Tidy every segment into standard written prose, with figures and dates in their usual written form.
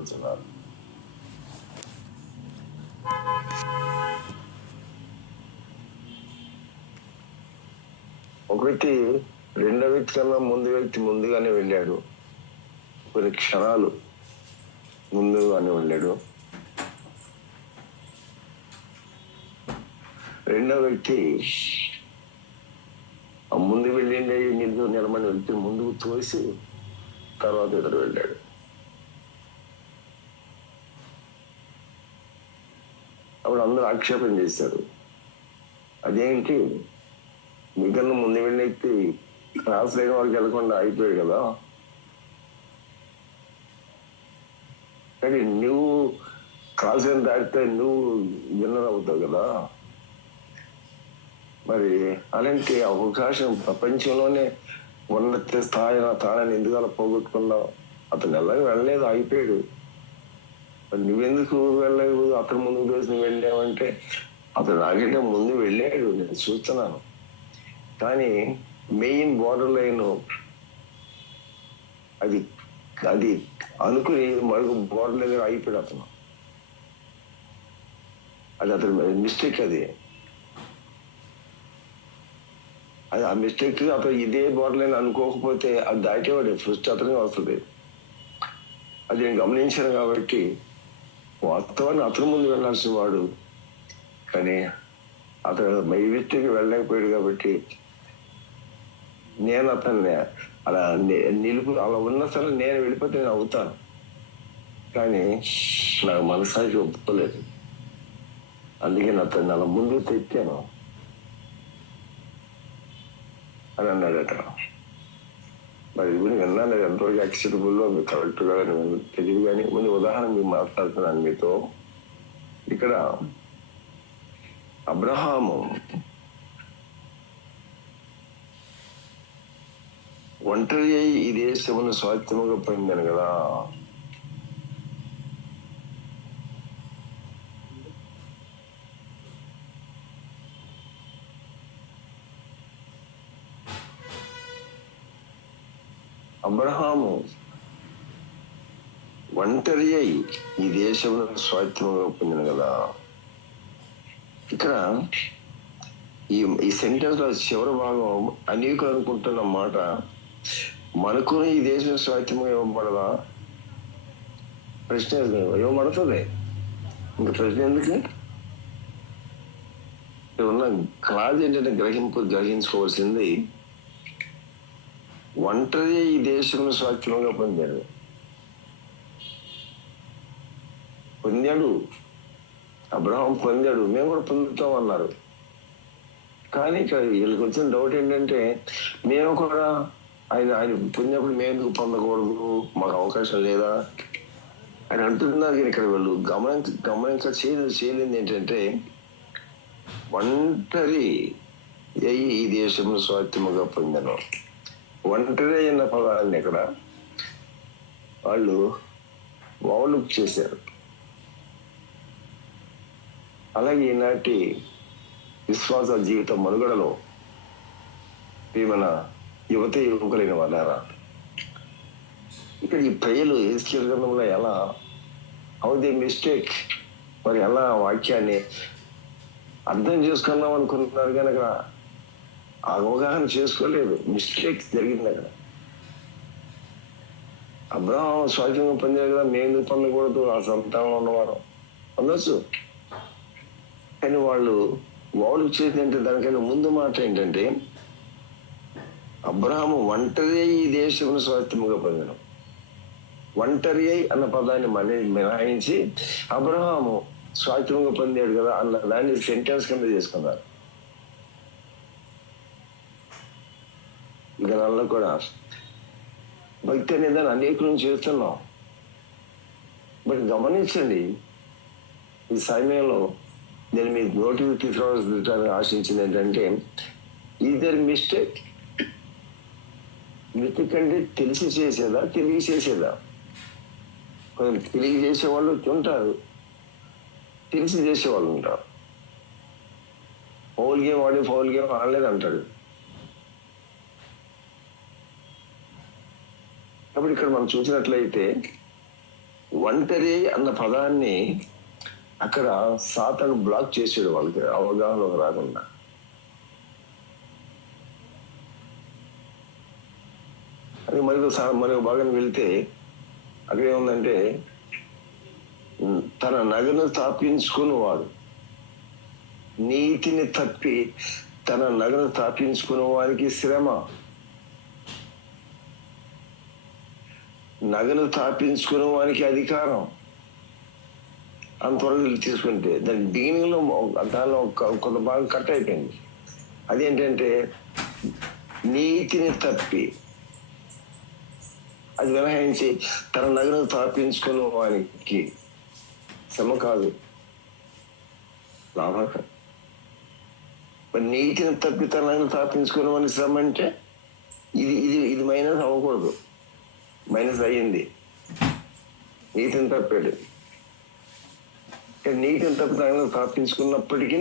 మాట్లాడుతున్నారు. ఒక వ్యక్తి రెండో వ్యక్తి కన్నా ముందుగానే వెళ్ళాడు, కొన్ని క్షణాలు ముందుగానే వెళ్ళాడు. రెండో వ్యక్తి ఆ ముందు వెళ్ళిండే నిలబడిన వ్యక్తి ముందుకు తోసి తర్వాత ఇతడు వెళ్ళాడు. అప్పుడు అందరూ ఆక్షేపం చేశారు, అదేంటి మీకన్నా ముందు వెళ్ళిన వ్యక్తి క్రాస్ అయిన వాళ్ళకి వెళ్ళకుండా అయిపోయాడు కదా, కానీ నువ్వు క్రాస్ అయిన దాటితే నువ్వు విన్నర్ అవుతావు కదా. మరి అలాంటి అవకాశం ప్రపంచంలోనే ఉన్నత స్థానాన్ని ఎందుకు అలా పోగొట్టుకున్నావు? అతను వెళ్ళలేదు, అయిపోయాడు. నువ్వెందుకు వెళ్ళలేవు? అతను ముందుకు రోజు నువ్వు వెళ్ళావంటే అతను నాకంటే ముందు వెళ్ళాడు, నేను చూస్తున్నాను. కానీ మెయిన్ బోర్డర్ లైన్ అది అది అనుకుని మరొక బోర్డర్ లైన్ అయిపోయాడు అతను. అది అతని మిస్టేక్. అది ఆ మిస్టేక్ అతను ఇదే బోర్డర్ లైన్ అనుకోకపోతే అది దాటేవాడు, ఫస్ట్ అతనే వస్తుంది. అది నేను గమనించాను. కాబట్టి వాస్తవాన్ని అతను ముందు వెళ్ళాల్సిన వాడు, కానీ అతను మై మిస్టేక్ వెళ్ళలేకపోయాడు. కాబట్టి నేను అతన్ని అలా అలా ఉన్న సరే నేను వెళ్ళిపోతే నేను అవుతాను, కానీ నాకు మనసానికి ఒప్పుకోలేదు. అందుకే అతన్ని అలా ముందుకు తెచ్చాను అని అన్నాడట. మరి ఇప్పుడు విన్నాను, ఎంతవరకు యాక్సెప్టబుల్ కరెక్ట్ గా తెలియదు. కానీ ముందు ఉదాహరణ మీకు మాట్లాడుతున్నాను మీతో. ఇక్కడ అబ్రహాము ఒంటరి అయి ఈ దేశమును స్వాస్థ్యముగా పొందాను కదా. అబ్రహాము ఒంటరి అయి ఈ దేశమును స్వాస్థ్యముగా పొందాను కదా. ఇక్కడ ఈ సెంటెన్స్ లో చివరి భాగం అనేకులు అనుకుంటున్న మాట, మనకు ఈ దేశం స్వాస్థ్యంగా ఇవ్వబడదా? ప్రశ్న ఇవ్వబడుతుంది. ఇంకా ప్రశ్న ఎందుకు? ఉన్న క్లాజ్ ఏంటంటే గ్రహించుకోవాల్సింది, ఒంటరి ఈ దేశంలో స్వాస్థ్యంగా పొందాడు. అబ్రహాం పొందాడు, మేము కూడా పొందుతాం అన్నారు. కానీ ఇక్కడ వీళ్ళకి వచ్చిన డౌట్ ఏంటంటే, మేము కూడా ఆయన పొందినప్పుడు మేము ఎందుకు పొందకూడదు, మాకు అవకాశం లేదా అని అంటున్నారు. ఇక్కడ వీళ్ళు చేయలేదు ఏంటంటే, ఒంటరి అయ్యి ఈ దేశంలో స్వాస్థ్యముగా పొందాను. ఒంటరి అయిన పదాన్ని ఇక్కడ వాళ్ళు ఓవర్లుక్ చేశారు. అలాగే ఈనాటి విశ్వాస జీవిత మనుగడలో మన యువకులైన వాళ్ళారా, ఇక్కడ ఈ ప్రజలు ఎస్కేల్ గ్రంథంలో ఎలా హౌ దే మిస్టేక్, మరి ఎలా వాక్యాన్ని అర్థం చేసుకున్నాం అనుకుంటున్నారు, కానీ అక్కడ అవగాహన చేసుకోలేదు. మిస్టేక్ జరిగింది అక్కడ. అబ్రహాం స్వాతంత్రం పొందారు కదా, మేము పొందకూడదు? ఆ సంతానంలో ఉన్నవారు పొందొచ్చు, కానీ వాళ్ళు చేసిందంటే దానికైనా ముందు మాట ఏంటంటే, అబ్రహాము ఒంటరి ఈ దేశమును స్వాస్థ్యముగా పొందాను. ఒంటరి అన్న పదాన్ని మినహాయించి అబ్రహాము స్వాస్థ్యముగా పొందాడు కదా అన్న దాన్ని సెంటెన్స్ కింద చేసుకున్నారు. గణాల్లో కూడా భక్తి అనే దాన్ని అనేకులను చేస్తున్నాం. బట్ గమనించండి, ఈ సమయంలో నేను మీ నోటికి తీసుకురావాల్సిన ఆశించింది ఏంటంటే, ఈదర్ మిస్టేక్ అంటే తెలిసి చేసేదా, తెలియ చేసేదా? కొంచెం తెలియ చేసేవాళ్ళు ఉంటారు, తెలిసి చేసేవాళ్ళు ఉంటారు. ఫౌల్ గేమ్ ఆడలేదు అంటాడు. కాబట్టి ఇక్కడ మనం చూసినట్లయితే ఒంటరి అన్న పదాన్ని అక్కడ సాతాను బ్లాక్ చేసాడు, వాళ్ళకి అవగాహన రాకుండా. అది మరొక భాగం వెళ్తే అక్కడ ఏముందంటే, తన నగను స్థాపించుకుని వాడు, నీతిని తప్పి తన నగను స్థాపించుకునే వారికి శ్రమ. నగను స్థాపించుకునే వారికి అధికారం. అంతవరకు తీసుకుంటే దాని బిగినింగ్ లో దానిలో కొంత భాగం కట్ అయిపోయింది. అదేంటంటే నీతిని తప్పి, అది మినహాయించి తన నగను స్థాపించుకునే వారికి శ్రమ కాదు, లాభకరం. మరి నీతిని తప్పి తన నగను స్థాపించుకునే వారికి శ్రమ అంటే ఇది ఇది ఇది మైనస్ అవ్వకూడదు. మైనస్ అయ్యింది, నీతిని తప్పాడు. నీతిని తప్పి తన స్థాపించుకున్నప్పటికీ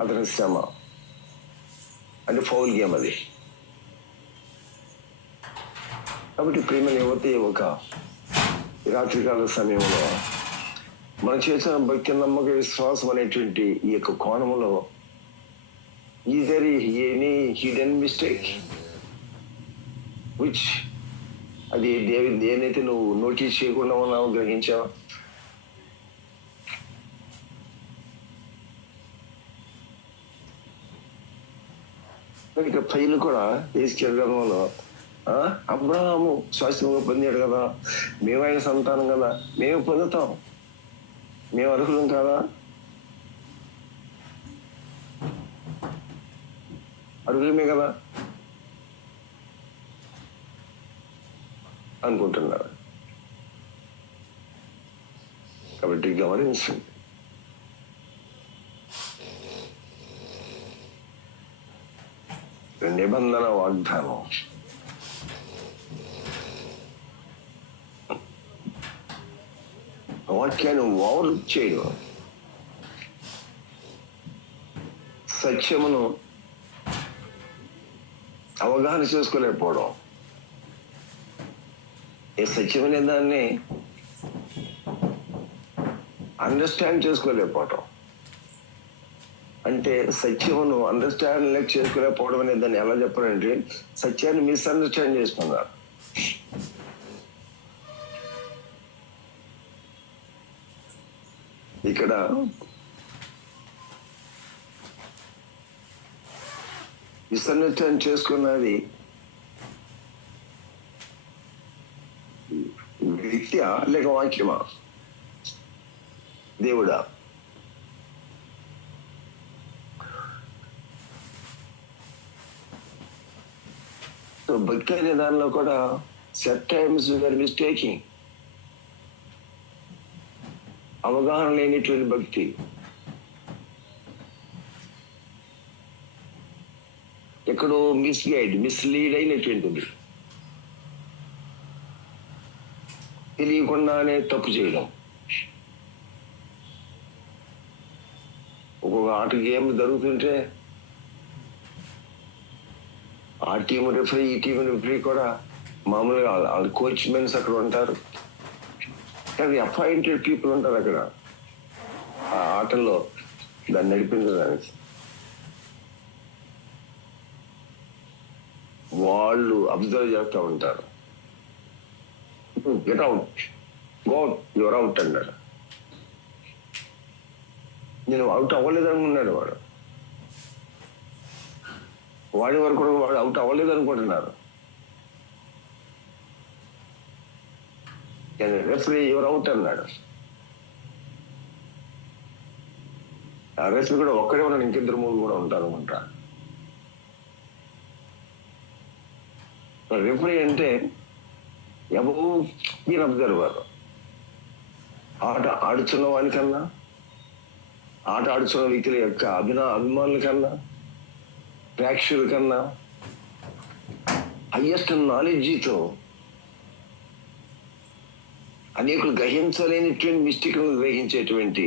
అతని శ్రమ, అంటే ఫౌల్ గేమ్ అది. కాబట్టి ప్రేమని యువక రాత్రికాల సమయంలో మనం చేసిన భక్తి, నమ్మక, విశ్వాసం అనేటువంటి ఈ యొక్క కోణంలో is there any hidden mistake which, అది దేనైతే నువ్వు నోటీస్ చేయకుండా ఉన్నావు, గ్రహించావా? ఇక పైలు కూడా తీసుకెళ్ళడంలో అబ్రహాము శాశ్వతంగా పొందాడు కదా, మేము ఆయన సంతానం కదా, మేము పొందుతాం, మేము అర్హులం కాదా? అర్హులమే కదా అనుకుంటున్నారు. కాబట్టి గమనించండి, నిబంధన వాగ్దానం వాక్యాన్ని ఓవర్లుక్ చేయడం, సత్యమును అవగాహన చేసుకోలేకపోవడం, ఈ సత్యం అనే దాన్ని అండర్స్టాండ్ చేసుకోలేకపోవడం, అంటే సత్యమును అండర్స్టాండ్ చేసుకోలేకపోవడం అనే దాన్ని ఎలా చెప్పాలంటే సత్యాన్ని మిస్అండర్స్టాండ్ చేసుకున్నారు. ఇక్కడ మిస్అండర్స్టాండ్ చేసుకున్నది వ్యక్తియా లేక వాక్యమా, దేవుడా? సో భక్తి అనే దానిలో కూడా సెట్ టైమ్స్ వీఆర్ మిస్టేకింగ్. అవగాహన లేనిటువంటి భక్తి, ఎక్కడో మిస్లీడ్ అయినటువంటిది, తెలియకుండానే తప్పు చేయడం. ఒక్కొక్క ఆట గేమ్ జరుగుతుంటే ఆ టీం రెఫరీ ఈ టీం రెఫరీ కూడా మామూలుగా కోచ్ మెన్స్ అక్కడ ఉంటారు, కానీ అపాయింటెడ్ పీపుల్ ఉంటారు అక్కడ ఆ ఆటల్లో దాన్ని నడిపించడానికి. వాళ్ళు అబ్జర్వ్ చేస్తూ ఉంటారు. Get out, go out, your out అన్నాడు. నేను అవుట్ అవ్వలేదు అనుకున్నాడు వాడి వరకు కూడా వాడు అవుట్ అవ్వలేదు అనుకుంటున్నారు. రెఫరీ యువర్ అవుట్ అన్నాడు. ఆ రెఫరీ కూడా ఒక్కడే ఉన్నాడు, ఇంకిద్దరు మూడు కూడా ఉంటారు అనుకుంటా. రెఫరీ అంటే ఎవరు మీరు అబ్జర్వర్. ఆట ఆడుతున్న వానికన్నా, ఆట ఆడుతున్న వ్యక్తుల యొక్క అభిమానుల కన్నా, ప్రేక్షకుల కన్నా హయ్యెస్ట్ నాలెడ్జితో అనేకులు గ్రహించలేనిటువంటి మిస్టేక్లను గ్రహించేటువంటి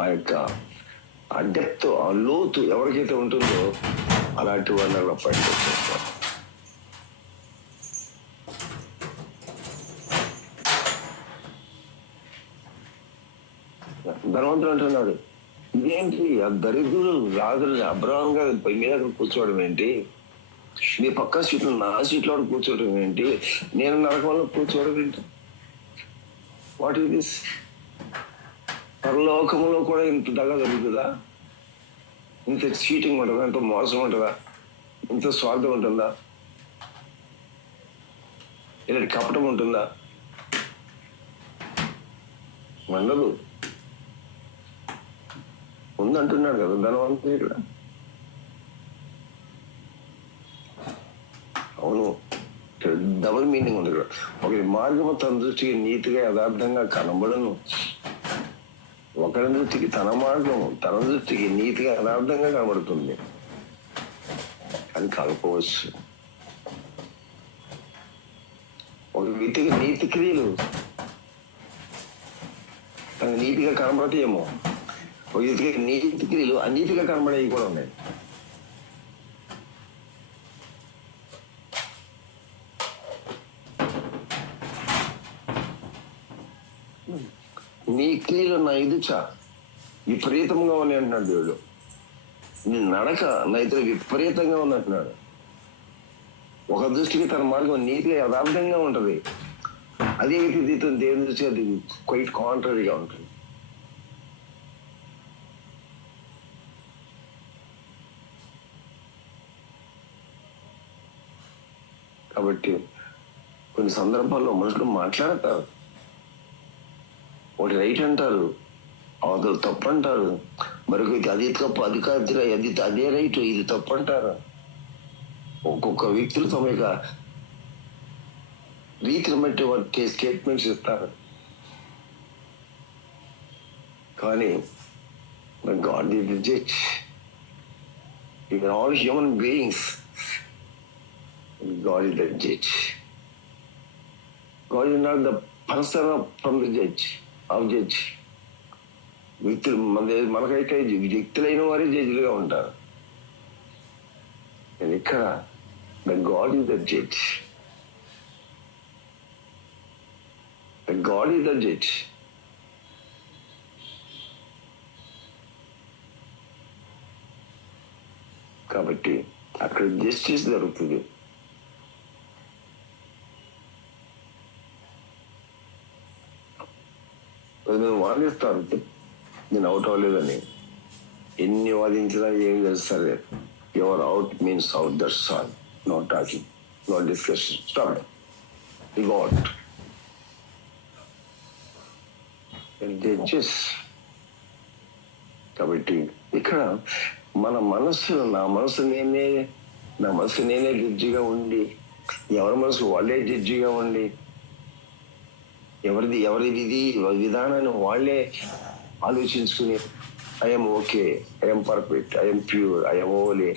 ఆ యొక్క ఆ డెప్త్, ఆ లోతు ఎవరికైతే ఉంటుందో అలాంటి వాళ్ళని అపాయింట్ చేస్తారు. ధనవంతుడు అంటున్నాడు, ఇదేంటి ఆ దరిద్రుడు రాజు అబ్రహాం గారు పొయ్యి మీద అక్కడ కూర్చోవడం ఏంటి, నీ పక్క సీట్లు నా సీట్లో కూర్చోవడం ఏంటి, నేను నరకంలో కూర్చోవడం ఏంటి, వాట్ ఈస్ దిస్? పరలోకంలో కూడా ఇంత దగా జరుగుతుందా? ఇంత చీటింగ్ ఉంటుందా? ఇంత మోసం ఉంటుందా? ఇంత స్వార్థం ఉంటుందా? ఇలాంటి కపటం ఉంటుందా? ఉండదు. ఉందంటున్నాడు కదా ధనవంతుడు ఇక్కడ. అవును, డబుల్ మీనింగ్ ఉంది ఇక్కడ. ఒకరి మార్గము తన దృష్టికి నీతిగా యథార్థంగా కనబడను, ఒకరి దృష్టికి తన మార్గం తన దృష్టికి నీతిగా యథార్థంగా కనబడుతుంది అని కలపవచ్చు. ఒక వ్యక్తికి నీతి క్రియలు తనకు నీతిగా కనబడతాయేమో, ఒక వ్యక్తికి నీతి క్రియలు అనీతిగా కనబడేవి కూడా ఉన్నాయి. నీ క్రియలు నా ఎదుట విపరీతంగా ఉన్నాయి అంటున్నాడు దేవుడు. నీ నడక నా ఎదుట విపరీతంగా ఉన్నట్టున్నాడు. ఒక దృష్టికి తన మార్గం నీతిగా యథార్థంగా ఉంటది, అదే వ్యక్తి దేవుని దృష్టి అది క్వైట్ కాంట్రరీగా ఉంటుంది. కాబట్టి కొన్ని సందర్భాల్లో మనుషులు మాట్లాడతారు, ఒకటి రైట్ అంటారు, అవతలు తప్పు అంటారు, మరొకటి అది తప్పు, అది కాదు, అది అదే రైట్, ఇది తప్పు అంటారు. ఒక్కొక్క వ్యక్తులు తమ యొక్క రీతిని బట్టి వారికి స్టేట్మెంట్స్ ఇస్తారు. కానీ God is the judge. We are all human beings. God is the judge. God is not the person from the judge. వ్యక్తులు మనకైతే వ్యక్తులైన వారే జడ్జిలుగా ఉంటారు. నేను ఇక్కడ the God is the judge. The God is the judge. కాబట్టి అక్కడ justice జరుగుతుంది. నేను వాదిస్తాను, నేను అవుట్ అవ్వలేదని. ఎన్ని వాదించినా ఏం చేస్తారు? Your out means out, that's all. No talking, no discussion, stop. You got judges. కాబట్టి ఇక్కడ మన మనస్సు, నా మనసు నేనే జడ్జిగా ఉండి, ఎవరి మనసు వాళ్ళే జడ్జిగా ఉండి, ఎవరి విధానాన్ని వాళ్ళే ఆలోచించుకుని I'm okay, I'm perfect, I'm pure, I'm ఓలే,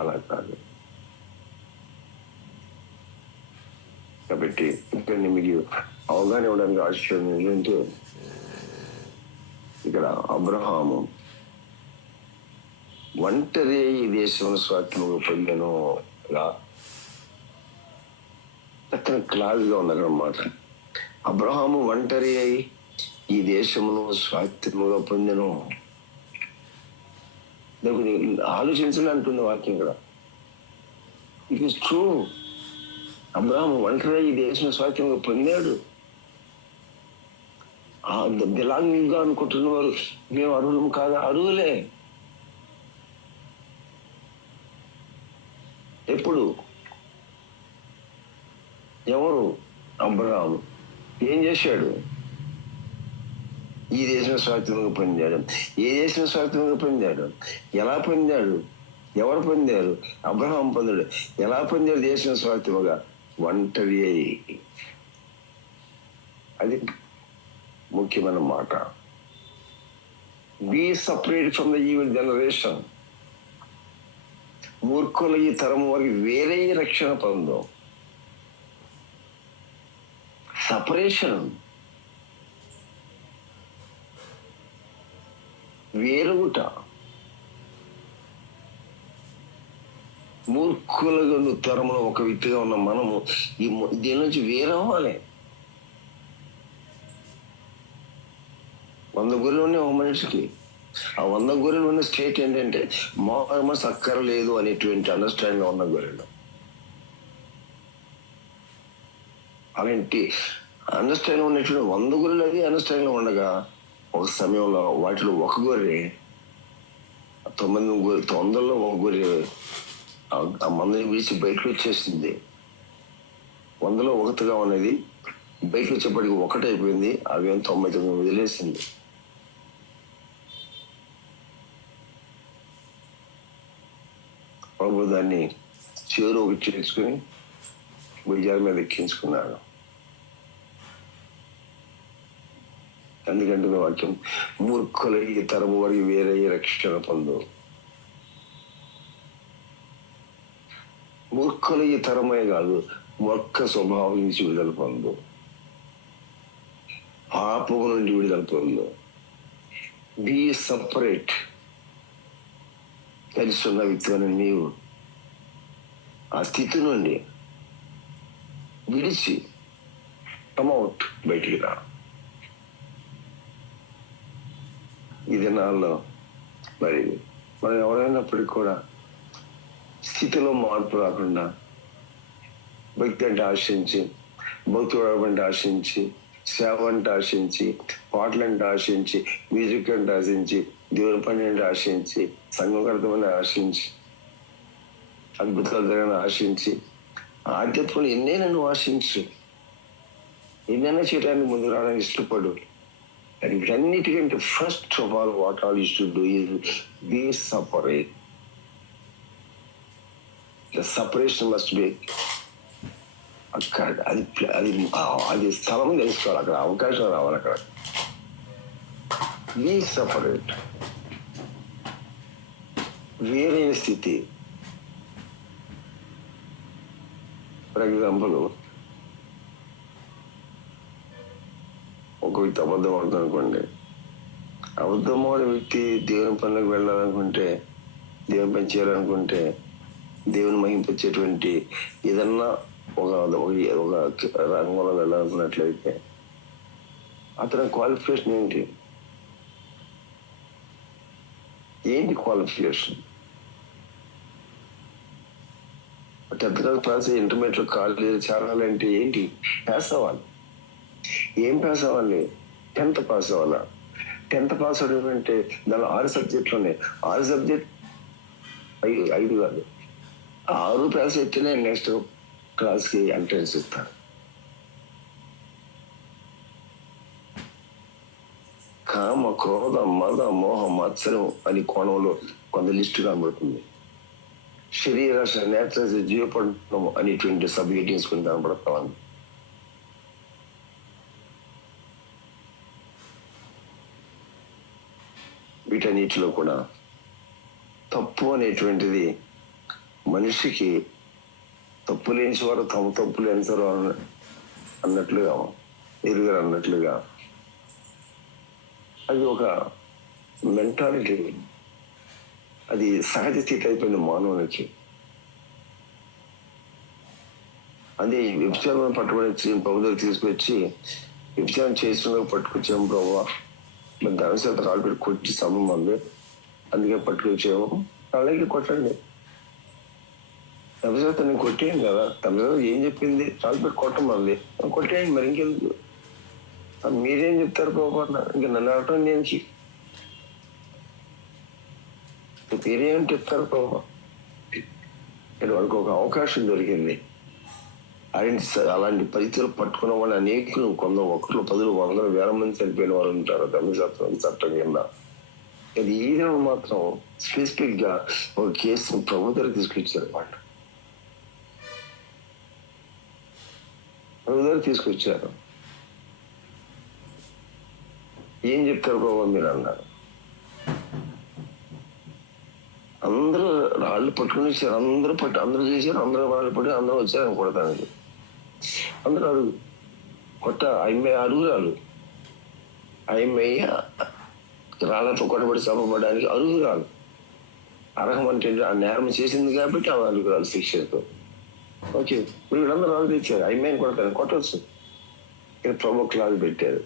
అలా కాదు. కాబట్టి ఇక్కడ మీకు అవగాహన ఇవ్వడానికి ఆశ్చర్యం ఏంటంటే, ఇక్కడ అబ్రహాము ఒంటరి ఈ దేశంలో స్వాతంత్రంగా పొందాను, చక్కని క్లాజ్గా ఉంది అక్కడ మాట. అబ్రహాము ఒంటరి అయి ఈ దేశమును స్వాతంత్రముగా పొందెను. ఆలోచించలే అంటుంది వాక్యం ఇక్కడ. It is true. అబ్రహాము ఒంటరి ఈ దేశం స్వాతంత్రంగా పొందాడు. బిలాంగింగ్గా అనుకుంటున్న వారు మేము అర్హులం కాదా? అర్హులే. ఎప్పుడు? ఎవరు? అబ్రహాము. ఏం చేశాడు? ఈ దేశం స్వాతంత్రంగా పొందాడు. ఏ దేశం స్వాతంత్రంగా పొందాడు? ఎలా పొందాడు? ఎవరు పొందారు? అబ్రహాం పొందాడు. ఎలా పొందాడు దేశం స్వాతంత్రంగా? ఒంటరి అయి. అది ముఖ్యమైన మాట. Be separate from the evil generation. మూర్ఖుల ఈ తరము వారికి వేరే రక్షణ పొందాం. సపరేషన్, వేరుగుట. మూర్ఖులుగా తరములో ఒక వ్యక్తిగా ఉన్న మనము దీని నుంచి వేరవ్వాలి. 100 గొర్రెలు ఉన్నాయి ఒక మనిషికి. ఆ 100 గొర్రెలు ఉన్న స్టేట్ ఏంటంటే మారుమనసు అక్కర్లేదు అనేటువంటి అండర్స్టాండింగ్ ఉన్న గొర్రెలు. అలాంటి అండర్స్టాండింగ్ ఉన్నటువంటి 100 గొర్రెలు అది అండర్స్టాండింగ్ ఉండగా ఒక సమయంలో వాటిలో ఒక గొర్రె 900లో ఒక గొర్రె ఆ మందని విడిచి బయటకు వచ్చేసింది. 100లో ఒకటిగా ఉన్నది బయటకు వచ్చేప్పటికి ఒకటైపోయింది. అవేం 99 వదిలేసింది. ప్రభు దాన్ని చేరు ఒకటి చేసుకుని భుజాల మీద ఎక్కించుకున్నాడు. ఎందుకంటే వాక్యం మూర్ఖుల ఈ తరము వరకు వేరే రక్షణ పొందు. మూర్ఖుల ఈ తరమే కాదు, ఒక్క స్వభావం నుంచి విడుదల పొందు, పాపము నుండి విడుదల పొందు. Be separate. తెలుసున్న వ్యక్తిని నీవు ఆ స్థితి నుండి విడిచి కమౌట్ బయటికి రా. ఈ దినాల్లో మరి మనం ఎవరైనప్పటికీ కూడా స్థితిలో మార్పు రాకుండా భక్తి అంటే ఆశించి, భక్తుడు అంటే ఆశించి, సేవ అంటే ఆశించి, పాటలు అంటే ఆశించి, మ్యూజిక్ అంటే ఆశించి, దేవుని పని అంటే ఆశించి, సంఘం కడతామని ఆశించి, అద్భుతాలు జరగని ఆశించి, ఆధ్యాత్మలు ఎన్నైనా నువ్వు ఆశించు, ఎన్నైనా చేయడానికి ముందు రావడానికి ఇష్టపడు. And వీటన్నిటికంటే first of all what all you should do is be separate. The separation must be అక్కడ. అది స్థలం తెలుసుకోవాలి, అక్కడ అవకాశం రావాలి. అక్కడ బీ సపరేట్. వేరే స్థితి. ఫర్ ఎగ్జాంపుల్, ఒక వ్యక్తి అబద్ధం ఆడుతుంది అనుకోండి. అబద్ధం ఆడే వ్యక్తి దేవుని పనులకు వెళ్ళాలనుకుంటే, దేవుని పని చేయాలనుకుంటే, దేవుని మహింపచ్చేటువంటి ఏదన్నా ఒక రంగంలో వెళ్ళాలనుకున్నట్లయితే అతని క్వాలిఫికేషన్ ఏంటి qualification? 10th class intermediate college చేరాలంటే ఏంటి? పాస్ అవ్వాలి. ఏం పాస్ అవ్వాలి? 10th పాస్ అవ్వాలా? 10th పాస్ అవ్వడం అంటే దానిలో 6 సబ్జెక్టులు ఉన్నాయి. 6 సబ్జెక్ట్ 5 కాదు, 6 పాస్ అయితేనే నెక్స్ట్ క్లాస్కి ఎంట్రన్స్ ఇస్తారు. కామ, క్రోధ, మద, మోహ, మత్సరం అని కోణంలో కొంత లిస్టు కనబడుతుంది. శరీర నేత్ర జీవపడటం అనేటువంటి సబ్ హెడ్డింగ్స్ కొన్ని కనబడతామని. వీటన్నిటిలో కూడా తప్పు అనేటువంటిది మనిషికి తప్పు లేని వారు తమ తప్పు లేనిసారు అన్నట్లుగా, ఎరుగారు అన్నట్లుగా, అది ఒక మెంటాలిటీ. అది సహజ స్థితి అయిపోయింది మానవునికి. అదే వ్యభిచారం పట్టుబడి ప్రభు దగ్గర తీసుకొచ్చి వ్యభిచారం చేసిన పట్టుకొచ్చాము. ప్రభు మరి ధనశాత రాళ్ళు పెట్టి కొట్టి సమయం ఉంది, అందుకే పట్టుకొచ్చాము. అలాగే కొట్టండి. ధనశాత నేను కొట్టేయండి కదా. ధనశాత ఏం చెప్పింది? రాళ్ళు పెట్టి కొట్టమంది, కొట్టేయండి. మరి ఇంకెందుకు? మీరేం చెప్తారు ప్రభు అన్నారు. ఇంకా నన్ను అడగటం నేను మీరేం చెప్తారు ప్రభు? వాళ్ళకి ఒక అవకాశం దొరికింది. అలాంటి పరిస్థితులు పట్టుకున్న వాళ్ళు అనేకులు, 100, 10, 100, 1000 మంది చనిపోయిన వాళ్ళు ఉంటారు ధర్మశాస్త్రం చట్టం కింద. అది ఈయన మాత్రం స్పెసిఫిక్ గా ఒక కేసును ప్రభు దగ్గర తీసుకొచ్చారు అన్నమాట. ప్రభు దగ్గర తీసుకొచ్చారు. ఏం చెప్తారు ప్రభు మీరు అన్నారు. అందరూ రాళ్ళు పట్టుకుని వచ్చారు. అందరూ చేశారు. అందరూ రాళ్ళు పట్టి అందరూ వచ్చారు కొడతానికి. అందరూ అడుగు కొత్త అడుగురాలు రాళ్ళతో కొట్టబడి చంపబడడానికి అరుగురాలు. అర్హమంటే ఆ నేరం చేసింది కాబట్టి ఆ అరుగురాలు శిక్షతో. ఓకే, వీళ్ళందరూ రాళ్ళు తెచ్చారు. కొడతాను కొట్టవచ్చు. ఇక్కడ ప్రభు క్లాస్ పెట్టారు.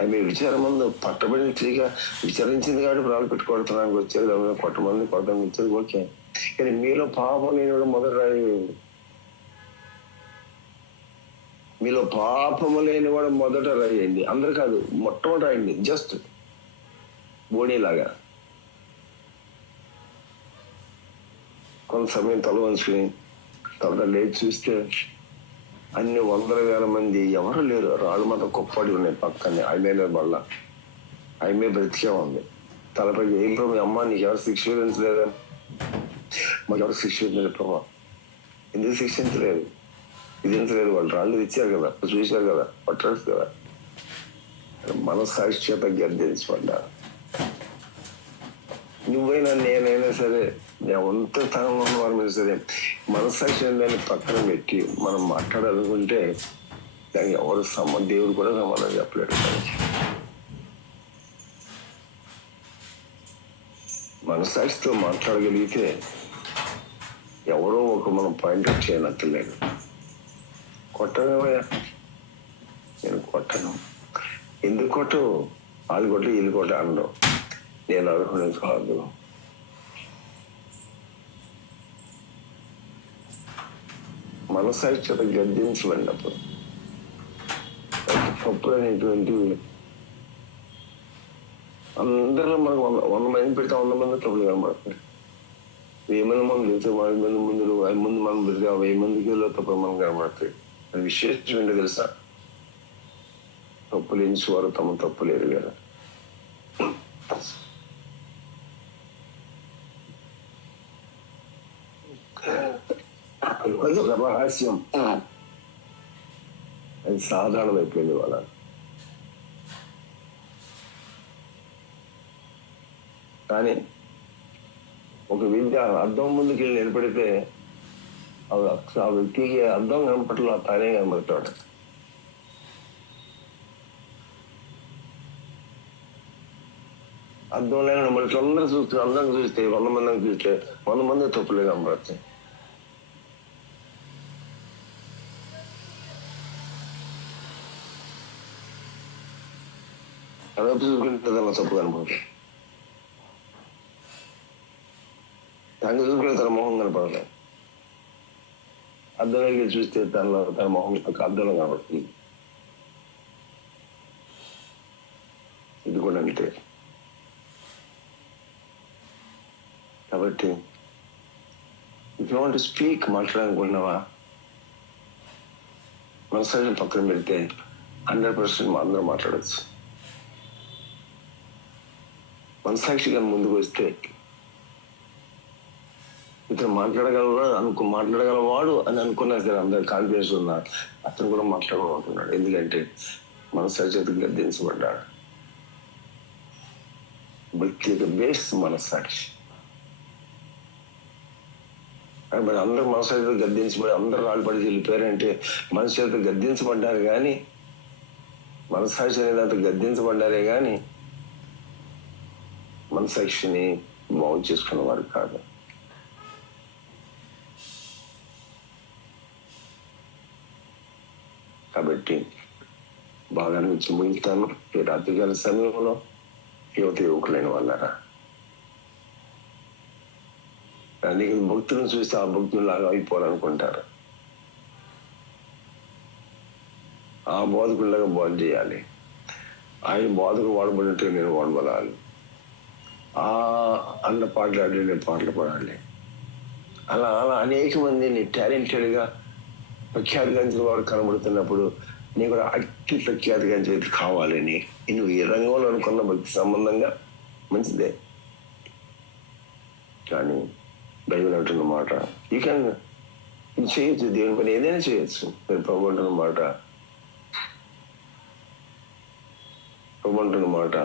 ఆమె విచారం ముందు పట్టబడిన స్త్రీగా విచారించింది కాబట్టి రాళ్ళు పెట్టి కొడతానికి వచ్చారు, కొట్టమంది కొట్టడానికి వచ్చేది ఓకే. కానీ మీలో పాపం లేని కూడా మొదట రాయండి. మీలో పాపము లేని వాడు మొదట రాయండి. అందరు కాదు, మొట్టమొదటి రాయండి. జస్ట్ బోడీలాగా కొంత సమయం తల వంచుకుని తర్వాత లేచి చూస్తే అన్ని 100,000 మంది ఎవరు లేరు. రాళ్ళు మాత్రం కుప్పడి ఉన్నాయి పక్కనే. ఆమె బళ్ళ ఆమె బ్రతికే ఉంది. తలపై ఏం ప్రభు, అమ్మ నీకు ఎవరు శిక్ష విధించలేదా? మాకు ఎవరు శిక్ష విధించలేదు ప్రభా. ఎందుకు శిక్షించలేదు? విధించలేదు. వాళ్ళు రాళ్ళు ఇచ్చారు కదా, చూశారు కదా, పట్టారు కదా. మనస్సాక్షి చేత గద్దించబడ్డారు. నువ్వైనా నేనైనా సరే, ఎంత స్థానంలో ఉన్న వారి మీద సరే, మనస్సాక్షి దాన్ని పక్కన పెట్టి మనం మాట్లాడాలనుకుంటే దానికి ఎవరు దేవుడు కూడా సమాధానం చెప్పలేడు. దానికి మనస్సాక్షితో మాట్లాడగలిగితే ఎవరో ఒక మనం పాయింట్ అవుట్ చేయనక్కర్లేదు. కొట్టమేమయ్యా, నేను కొట్టను. ఎందుకు కొట్టవు? వాళ్ళు కొట్ట వీళ్ళు కొట్ట అనడం నేను అనుకునేది కాదు. మనస్సాక్షి చేత గద్దించబడినప్పుడు తప్పుడు అనేటువంటి అందరూ మనకు 100 మంది పెడితే 100 మంది తప్పులు కనబడతాయి. 1000 మంది పెడితే 1000 మంది ముందు 5 మంది మనం పెడితే 1000 మందికి తప్పులు మనకు కనబడతాయి. అది విశేషం ఏంటో తెలుసా? తప్పులు ఎంచువారు తమ తప్పులు ఎరుగారు. అదొక రహస్యం. అది సాధారణమైపోయింది వాళ్ళ. కానీ ఒక విద్య అద్దం ముందుకు వెళ్ళి నిలబడితే ఆ వ్యక్తికి అద్దం కనపట్ల తానే కనబడతాడు. అద్దం లేకుండా మళ్ళీ అందరూ చూస్తే, అందంగా చూస్తే 100 మందిని చూస్తే 100 మంది తప్పులే కనబడతాయి. అదే చూసుకుంటే తన తప్పు కనపడదు. దాన్ని చూసుకుంటే తన మొహం కనపడలేదు. అద్దంలోకి చూస్తే తన మొహం అద్దంలో కనబడుతుంది. ఇది కూడా అంతే. కాబట్టి if you want to speak, మాట్లాడాలనుకుంటున్నావా, మనసాక్షిని పక్కన పెడితే 100% అందరూ మాట్లాడచ్చు. మనసాక్షిగా ముందుకు వస్తే ఇతను మాట్లాడగలవాడు అని అనుకున్నా సరే, అందరు కాన్ఫిడెన్స్ ఉన్నా అతను కూడా మాట్లాడమంటున్నాడు. ఎందుకంటే మనసాక్షి చేతికి గద్దించబడ్డాడు. భక్తి బేస్ మనస్సాక్షి. మరి అందరూ మనసాక్షితో గద్దించబడి అందరూ రాళ్ళపడి వెళ్ళిపోయారంటే మనసు చేత గద్దించబడ్డారు, కానీ మనస్సాక్షి అనేది గద్దించబడ్డారే కానీ మనస్సాక్షిని బాగు చేసుకున్న వారు కాదు. కాబట్టి బాగా నుంచి ముగిస్తాను. ఈ రాత్రికాల సమయంలో యువకులైన వాళ్ళరా, నీకు భక్తులను చూస్తే ఆ భక్తుల్లాగా అయిపోవాలనుకుంటారు. ఆ బోధకుల్లాగా బోధ చేయాలి. ఆయన బోధకు వాడబడినట్టు నేను వాడబడాలి. ఆ అన్న పాటలు ఆడి నేను పాటలు పాడాలి. అలా అనేక మందిని టాలెంటెడ్గా ప్రఖ్యాతిగాంచిన వారు కనబడుతున్నప్పుడు నేను కూడా అట్టి ప్రఖ్యాతిగాంచేది కావాలని నువ్వు ఏ రంగంలో అనుకున్న భక్తి సంబంధంగా మంచిదే. కానీ బైబిల్ అంటున్న మాట యూ క్యాన్ చేయొచ్చు, దేవుని పని ఏదైనా చేయొచ్చు. మీరు ప్రభు అంటున్న మాట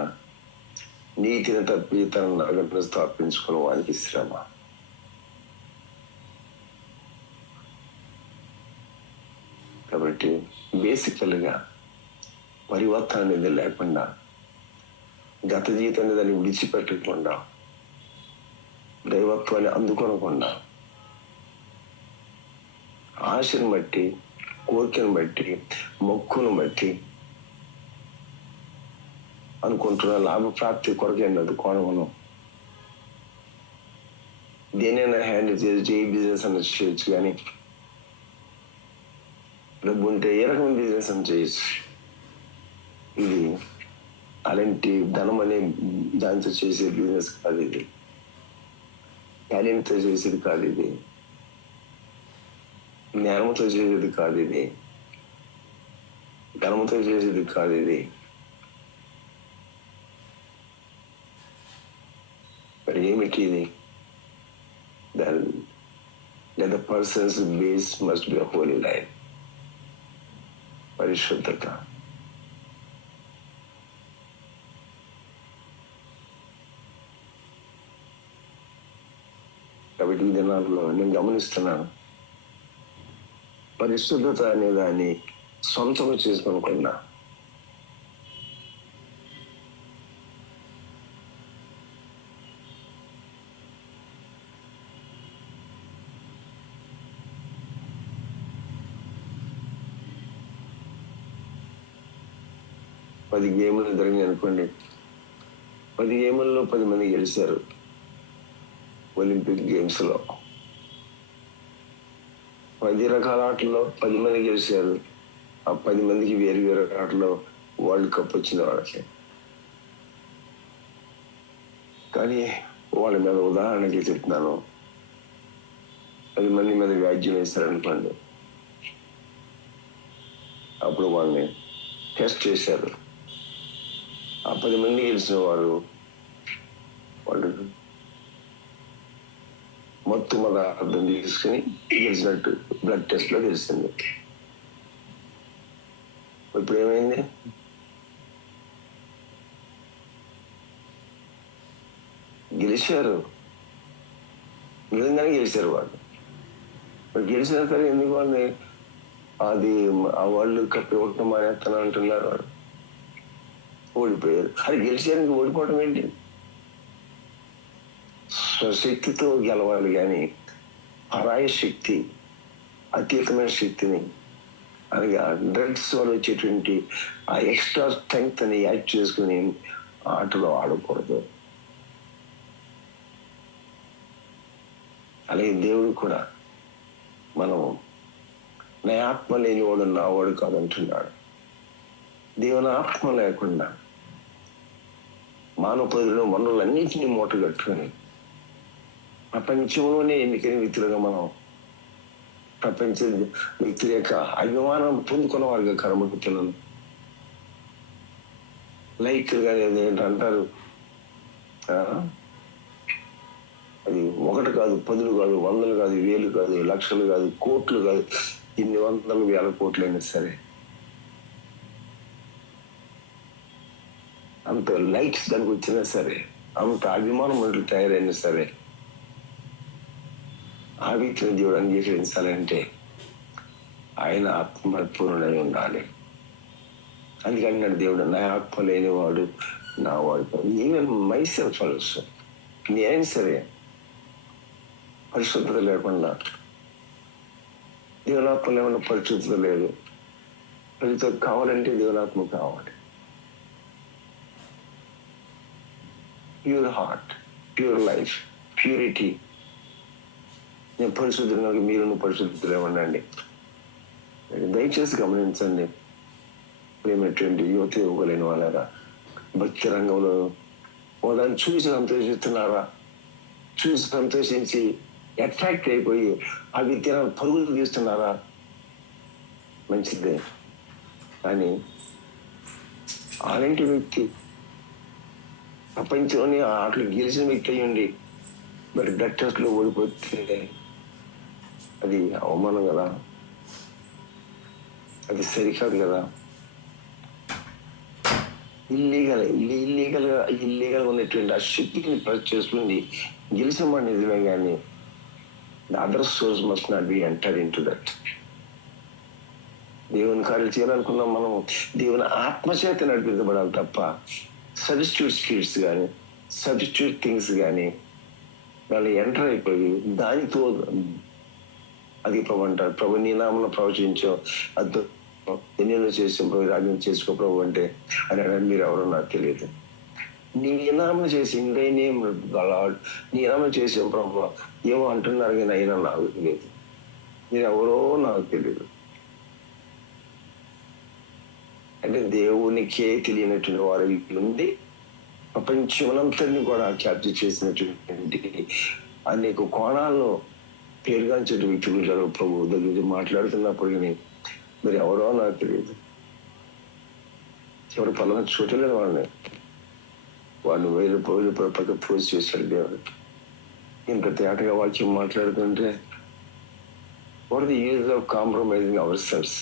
నీతిని తప్పి తన నగను స్థాపించుకున్న వానికి శ్రమ. కాబట్టి బేసికల్గా పరివర్తన అనేది లేకుండా, గత జీవితాన్ని దాన్ని విడిచిపెట్టకుండా, దైవత్వాన్ని అందుకొనకుండా, ఆశను బట్టి, కోరికను బట్టి, మొక్కును బట్టి అనుకుంటున్న లాభ ప్రాప్తి కొరకండి అది కోణమును. దేనైనా హ్యాండిల్ చేయొచ్చు, ఏ బిజినెస్ అన్న చేయొచ్చు, కానీ డబ్బు ఉంటే ఏ రకమైన బిజినెస్ అని చేయొచ్చు. ఇది అలాంటి ధనం అనే దాంతో చేసే బిజినెస్ కాదు ఇది. టాలెంట్తో చేసేది కాదు ఇది. జ్ఞానంతో చేసేది కాదు ఇది. ధనంతో చేసేది కాదు ఇది. మరి ఏమిటి ఇది? That the person's base must be a holy life. పరిశుద్ధత. కాబట్టి ఈ దినాల్లో నేను గమనిస్తున్నాను, పరిశుద్ధత అనే దాన్ని సొంతం చేసుకునుకున్నా. పది గేములు జరిగినాయి అనుకోండి, 10 గేముల్లో 10 మంది గెలిచారు. ఒలింపిక్ గేమ్స్ లో 10 రకాల ఆటల్లో 10 మంది గెలిచారు. ఆ 10 మందికి వేరు వేరు ఆటలో వరల్డ్ కప్ వచ్చింది వాళ్ళకి. కానీ వాళ్ళ మీద ఉదాహరణకి చెప్తున్నాను, 10 మంది మీద వ్యాజ్యం వేశారనుకోండి, అప్పుడు వాళ్ళని టెస్ట్ చేశారు. ఆ 10 మంది గెలిచిన వారు వాళ్ళు మత్తు పదార్థం తీసుకుని గెలిచినట్టు బ్లడ్ టెస్ట్ లో తెలిసింది. ఇప్పుడు ఏమైంది? గెలిచారు, నిజంగానే గెలిచారు వాళ్ళు. మరి గెలిచిన సరే ఎందుకు వాళ్ళని అది ఆ వరల్డ్ కప్ ఇవ్వటం మానేస్తాను అంటున్నారు. వాళ్ళు ఓడిపోయారు. అది గెలిచేందుకు ఓడిపోవడం ఏంటి? స్వశక్తితో గెలవాలి, కానీ పరాయి శక్తి, అతీతమైన శక్తిని అనగా డ్రగ్స్ వల్ల వచ్చేటువంటి ఆ ఎక్స్ట్రా స్ట్రెంగ్త్ అని యాడ్ చేసుకుని ఆటలో ఆడకూడదు. అలాగే దేవుడు కూడా మనం నా ఆత్మ లేనివాడు నావాడు కాదంటున్నాడు. దేవుని ఆత్మ లేకుండా మానవ ప్రజలను వనరులన్నింటినీ మూట కట్టుకొని ప్రపంచంలోనే ఎన్నికైన వ్యక్తులుగా మనం ప్రపంచ వ్యక్తుల యొక్క అభిమానం పొందుకున్న వారిగా కనబడుతున్నాను. లైక్ కానీ ఏంటంటారు, అది 1 కాదు, 10 కాదు, 100 కాదు, 1000 కాదు, లక్షలు కాదు, కోట్లు కాదు, ఇన్ని 100,000 కోట్లు అయినా సరే, అంత లైక్స్ దానికి వచ్చినా సరే, అంత అభిమానం మనకు తయారైనా సరే, ఆ వ్యక్తిని దేవుడు అంగీకరించాలంటే ఆయన ఆత్మపూర్ణుడై ఉండాలి. అందుకన్నాడు దేవుడు, నా ఆత్మ లేనివాడు నా వాడు. ఈవెన్ మై సెల్ఫ్ ఆల్సో, నేనైనా సరే పరిశుద్ధత లేకుండా, దేవునాత్మ లేకుండా పరిశుద్ధత లేదు. పరిశుద్ధత కావాలంటే దేవునాత్మ కావాలి. Pure heart, pure life, purity. నేను పరిశుద్ధంగా మీరు పరిశుద్ధులే ఉండండి. దయచేసి గమనించండి, ప్రేమటువంటి యువతి ఇవ్వలేని వాళ్ళరా, భక్తి రంగంలో వాళ్ళని చూసి సంతోషిస్తున్నారా? చూసి సంతోషించి అట్రాక్ట్ అయిపోయి ఆ విద్యను పరుగులు తీస్తున్నారా? మంచిదే. కానీ అలాంటి వ్యక్తి ప్రపంచంలోని ఆటలు గెలిచిన వ్యక్తి అయ్యండి మరి బ్లడ్ టెస్ట్ లో ఓడిపోతే అది అవమానం కదా, అది సరికాదు కదా. ఇల్లీగల్ ఉన్నటువంటి ఆ శక్తిని ప్రెస్ చేసుకుని గెలిచిన వాడు నిజమే, కానీ the other source must not be entered into that. దేవుని కార్యాలు చేయాలనుకున్నాం మనం, దేవుని ఆత్మచేత నడిపించబడాలి తప్ప సబ్స్టిట్యూట్ స్కిల్స్ కానీ సబ్స్టిట్యూట్ థింగ్స్ కానీ వాళ్ళు ఎంటర్ అయిపోయి దానితో అది ప్రభు అంటారు, ప్రభు నీ నామమున ప్రవచించావు, ఎన్నెన్నో చేసిన ప్రభు రాజ్యం చేసుకో ప్రభు అంటే అని అన్నాడు. మీరు ఎవరో నాకు తెలియదు. నీ నామం చేసి నేనేం నీ నామం చేసాం ప్రభు ఏమో అంటున్నారు కానీ అయినా నాకు తెలియదు. మీరు ఎవరో నాకు తెలియదు. అంటే దేవునికే తెలియనటువంటి వారి నుండి ప్రపంచమునంతని కూడా క్యాప్చర్ చేసినటువంటి అనేక కోణాల్లో పేరుగాంచేటి వ్యక్తులు ప్రభు దగ్గర మాట్లాడుతున్నప్పటికీ మీరు ఎవరో నాకు తెలియదు. చివరి పలానా చూడలేని వాడిని వేరే పక్క పోస్ట్ చేశాడు దేవుడు. ఇంత తేటగా వాక్యం మాట్లాడుతుంటే what the use of compromising our selves.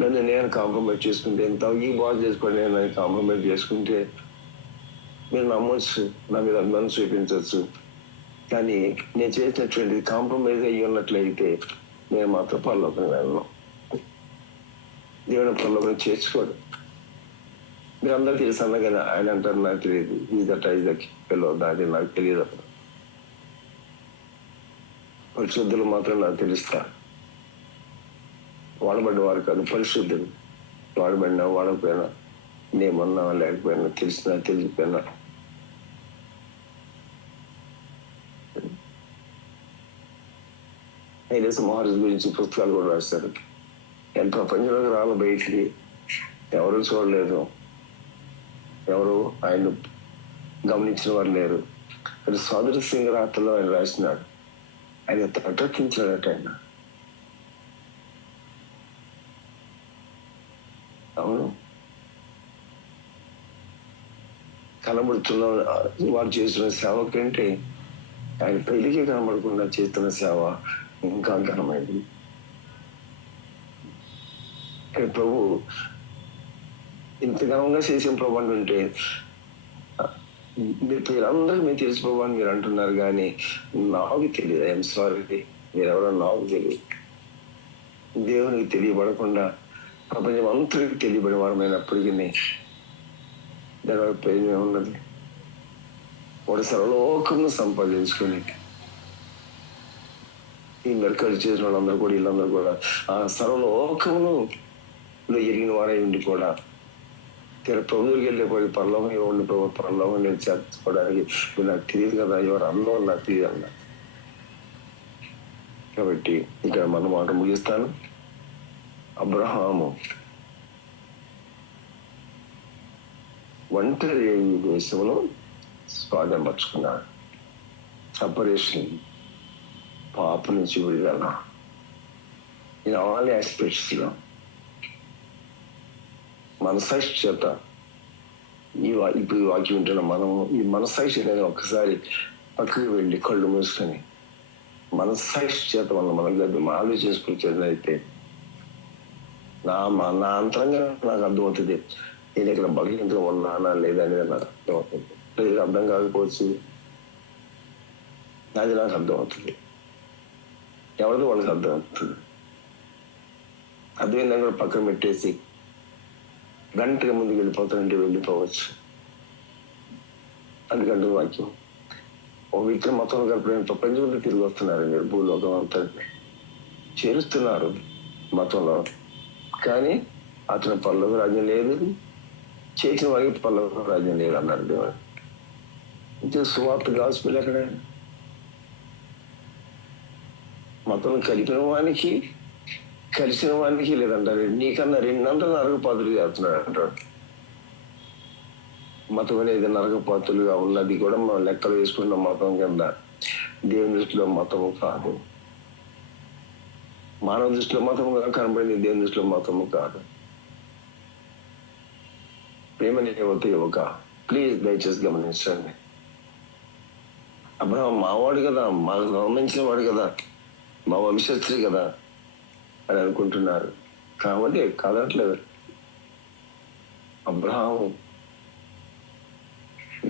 నన్ను నేను కాంప్రమైజ్ చేసుకుంటే ఎంత ఈ బాగా చేసుకోండి, నేను కాంప్రమైజ్ చేసుకుంటే మీరు నమ్మొచ్చు, నా మీద అభిమానం చూపించవచ్చు. కానీ నేను చేసినటువంటి కాంప్రమైజ్ అయ్యి ఉన్నట్లయితే నేను మాత్రం పరలోకం వెళ్ళను. దేవుని పరలోకం చేర్చుకోడు. మీరు అందరూ తెలుసు అన్నగానే ఆయన అంటారు నాకు తెలియదు. ఈజకి పిల్లలు అది నాకు తెలియదు. అప్పుడు పరిశుద్ధులు మాత్రం నాకు తెలుస్తా. వాడబడ్డ వారు కాదు, పరిశుద్ధులు. వాడబడినా వాడకపోయినా, నేమన్నా లేకపోయినా, తెలిసినా తెలిసిపోయినా ఐలేస్ మహారాజు గురించి పుస్తకాలు కూడా రాస్తారు. ఎంత ప్రపంచంలోకి రాళ్ళ బయటికి ఎవరు చూడలేదు, ఎవరు ఆయన గమనించిన వారు లేరు. అది సోదర సింగ్ రాత్రిలో ఆయన రాసినాడు. ఆయన తటకించాడట. ఆయన అవును, కనబడుతున్న వారు చేస్తున్న సేవ కంటే ఆయన పెళ్లికి కనబడకుండా చేస్తున్న సేవ ఇంకా ఘనమైంది. ప్రభు ఇంత ఘనంగా చేసిన ప్రభు అంటుంటే మీరందరూ మీరు తెలిసి ప్రభు అని మీరు అంటున్నారు, కానీ నాకు తెలియదు. ఐఎమ్ సారీ, మీరెవరో నాకు తెలియదు. దేవునికి తెలియబడకుండా ప్రపంచం అంతరికి తెలియబడి వారమైనప్పటికీ దాని ప్రయోజనం ఉన్నది. వాడు సర్వలోకమును సంపాదించుకొని ఈ మెరకలు చేసిన వాళ్ళందరూ కూడా వీళ్ళందరూ కూడా ఆ సర్వలోకమును ఎరిగిన వారై ఉండి కూడా ప్రభువుకి వెళ్ళిపోయి పరలోకం ఇవ్వండి ప్రభు, పరలోకం నేను చేర్చుకోవడానికి మీరు నాకు తెలియదు కదా, ఎవరు అన్నో నాకు తెలియదు అన్న. కాబట్టి ఇక్కడ మన మాట ముగిస్తాను. అబ్రహాము ఒంటరి దేశంలో స్వాధీనపరుచుకున్నాడు. సపరేషన్, పాప నుంచి విడుదల, ఇన్ ఆల్ ఆస్పెక్ట్స్ లో మనసాక్షి చేత ఇప్పుడు ఈ వాక్యం ఉంటున్న మనం ఈ మనసాక్షి అనేది ఒక్కసారి పక్కకి వెళ్ళి కళ్ళు మూసుకొని మనసాక్షి చేత మనం ఆలోచించుకుంటే నా అంతరంగా నాకు అర్థమవుతుంది. నేను ఇక్కడ బలహీనతగా ఉన్నానా లేదా అనేది నాకు అర్థమవుతుంది. లేదు అర్థం కాకపోవచ్చు, అది నాకు అర్థమవుతుంది. ఎవరిదో వాళ్ళకి అర్థమవుతుంది. అర్థమైందని కూడా పక్కన పెట్టేసి గంటగా ముందుకు వెళ్ళిపోతానంటే వెళ్ళిపోవచ్చు. అందుకంటే వాక్యం ఒక వ్యక్తి మొత్తం కలిపి ప్రపంచంలో తిరిగి వస్తున్నారు. మీరు భూలోకం అంతా చేరుస్తున్నారు మతంలో, కానీ అతని పరలోక రాజ్యం లేదు, చేసిన వారికి పరలోక రాజ్యం లేదు అన్నారు దేవుడు. ఇంకే సువార్త గాస్పెల్ ఎక్కడ? మతం కలిపిన వానికి కలిసిన వానికి లేదంటారు. నీకన్నా రెండంతా నరకపాతులు చేస్తున్నాడు అంటాడు. మతం అనేది నరకపాతులుగా ఉన్నది కూడా మనం లెక్కలు వేసుకున్న మతం కింద. దేవుని దృష్టిలో మతము కాదు, మానవ దృష్టిలో మతముగా కనబడింది, దేవుని దృష్టిలో మతము కాదు. ప్రేమని యువక ప్లీజ్ దయచేసి గమనించండి. అబ్రహాం మావాడు కదా, మాకు గమనించిన వాడు కదా, మా వంశస్త్రీ కదా అని అనుకుంటున్నారు. కాబట్టి కాదట్లేదు. అబ్రహాము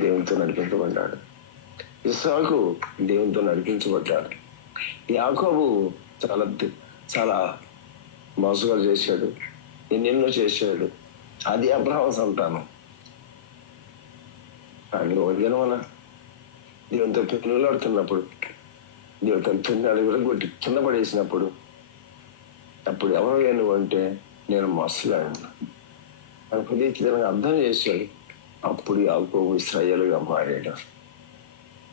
దేవునితో నడిపించబడ్డాడు, ఇస్సాకు దేవునితో నడిపించబడ్డాడు, యాకోబు చాలా చాలా మోసగాలు చేశాడు, ఎన్నెన్నో చేశాడు. అది అబ్రహాం సంతానం. కానీ వదిలిన దేవునితో పిల్లలాడుతున్నప్పుడు, దేవుడు తన పిల్లలు కూడా కొట్టి కింద పడేసినప్పుడు, అప్పుడు ఎవరు నువ్వు అంటే నేను మసలాను అని హృదయకి అర్థం చేశాడు. అప్పుడు యాకోబు ఇశ్రాయేలుగా మారాడు.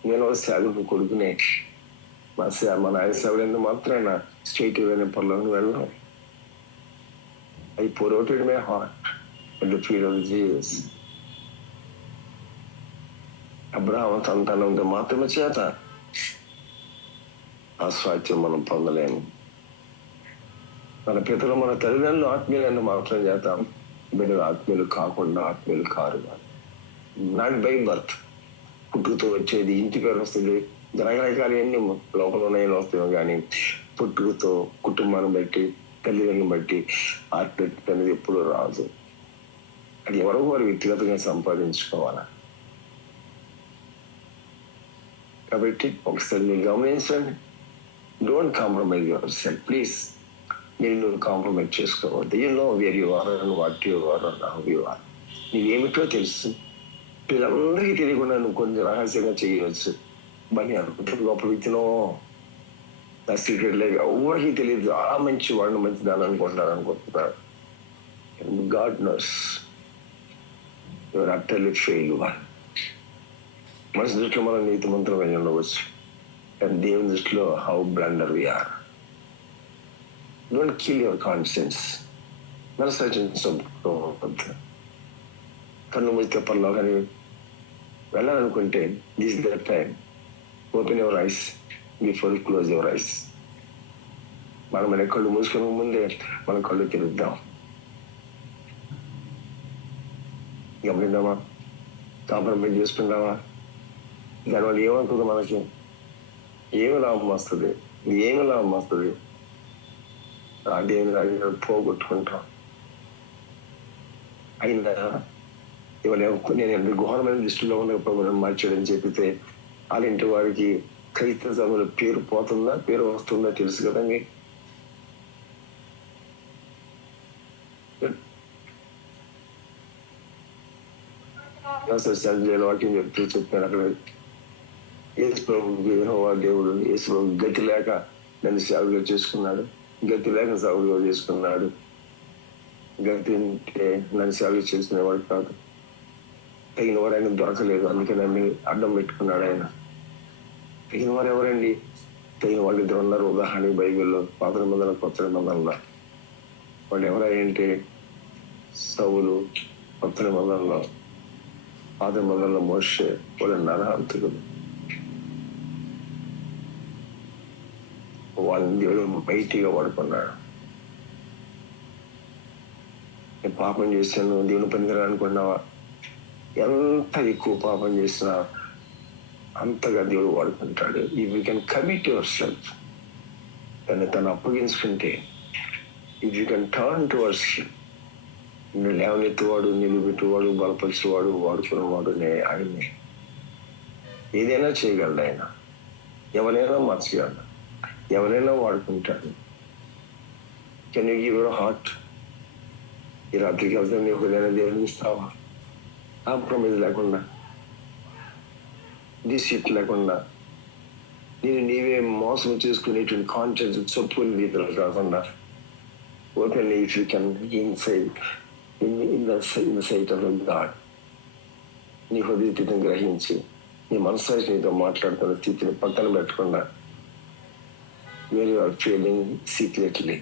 నేను సేవకు కొడుకునే మన ఆయన సేవలైన మాత్రాన స్ట్రైట్ వేరే పనులను వెళ్ళాం. I poured out in my heart at the feet of Jesus. Abraham సంతానంతో మాత్రమే చేత ఆ స్వాస్థ్యం మనం పొందలేము. మన పితరులు మన తల్లిదండ్రులు ఆత్మీయులను మాత్రం చేద్దాం. బిడ్డలు ఆత్మీయులు కాకుండా ఆత్మీయులు కారు. నాట్ బై బర్త్, పుట్టుకతో వచ్చేది, ఇంటి పేరు వస్తుంది, రకరకాలు ఎన్ని లోపల వస్తాయో కానీ పుట్టుకతో కుటుంబాన్ని బట్టి తల్లిదండ్రులను బట్టి ఆత్మీయత అనేది ఎప్పుడు రాదు. అది ఎవరో వారు వ్యక్తిగతంగా సంపాదించుకోవాలా. కాబట్టి ఒకసారి మీరు గమనించండి, don't compromise yourself please. నువ్వు కాంప్రమైజ్ చేసుకోవద్దు. You know where you are and what you are and how you are. నీవేమిటో తెలుసు. వీళ్ళందరికీ తెలియకుండా నువ్వు కొంచెం రహస్యంగా చేయవచ్చు. బని అనుకుంటుంది గొప్ప వ్యక్తినో నా సీక్రెట్ లేదు, ఎవరికి తెలియదు. చాలా మంచి వాడిని మంచిదాన్ని అనుకుంటున్నారు. God knows your utterly fail. మనిషి దృష్టిలో మనం నీతి మంత్రమై ఉండవచ్చు, కానీ దేవుని దృష్టిలో how blunder we are. Don't kill your conscience. మనసు కన్ను మూస్తే పనిలో కానీ వెళ్ళాలనుకుంటే this is the time. Open your eyes before close your eyes. మనం మన కళ్ళు మూసుకునే ముందే మన కళ్ళు తెరుద్దాం. గమనిద్దామా? కాంప్రమైజ్ చేసుకుందామా? దానివల్ల ఏమవుతుంది? మనకి ఏమి లాభం వస్తుంది? అంటే పోగొట్టుకుంటాం. అయినా ఇవాళ నేను ఘోరమైన దృష్టిలో ఉన్న మార్చాడని చెప్పితే వాళ్ళింటి వారికి క్రైస్తవ సభలో పేరు పోతుందా, పేరు వస్తుందా తెలుసు కదండి. వాక్యం చెప్తూ చెప్పాను అక్కడ, యేసు ప్రభు దేవుడు, యేసు ప్రభు గతి లేక నన్ను సేవగా చేసుకున్నాడు, గతి లేక సేవగా చేసుకున్నాడు. గతి అంటే నన్ను సేవగా చేసుకునేవాడు కాదు. తగిన వారు ఆయన దొరకలేదు, అందుకే నన్ను అడ్డం పెట్టుకున్నాడు ఆయన. తగిన వారు ఎవరండి? తగిన వాళ్ళు ఇద్దరు ఉన్నారు. ఉదాహరణ బైబిల్లో పాత నిబంధన కొత్త నిబంధనలో వాళ్ళు ఎవరంటే సౌలు, కొత్త నిబంధనలో పాత నిబంధనలో మోషే. వాళ్ళు నరహంతకులు. వాళ్ళని దేవుడు బయటిగా వాడుకున్నాడు. నేను పాపం చేశాను, దేవుని పనికిరా అనుకున్నావా? ఎంత ఎక్కువ పాపం చేసినా అంతగా దేవుడు వాడుకుంటాడు. If you can commit yourself, తను అప్పగించుకుంటే, if you can turn towards him, నిన్ను లేవనెత్తువాడు, నిలబెట్టువాడు, బలపరిచేవాడు, వాడుకునేవాడు ఆయనే. ఏదైనా చేయగలడు ఆయన. ఎవరైనా మార్చగలడు, ఎవరైనా వాడుకుంటాడు. Can you give your heart? ఈ రాత్రికి వెళ్తే నీ హృదయాన్ని దేవునికి ఇస్తావా? కాంప్రమైజ్ లేకుండా, డిసిట్ లేకుండా, నీవే మోసం చేసుకునేటువంటి కాన్షియన్స్ చొప్పులు గీతలు కాకుండా openly if you can inside in the sight of God, నీ హృదయ స్థితిని గ్రహించి నీ మనసు నీతో మాట్లాడుతున్న స్థితిని పక్కన పెట్టకుండా where you are feeling secretly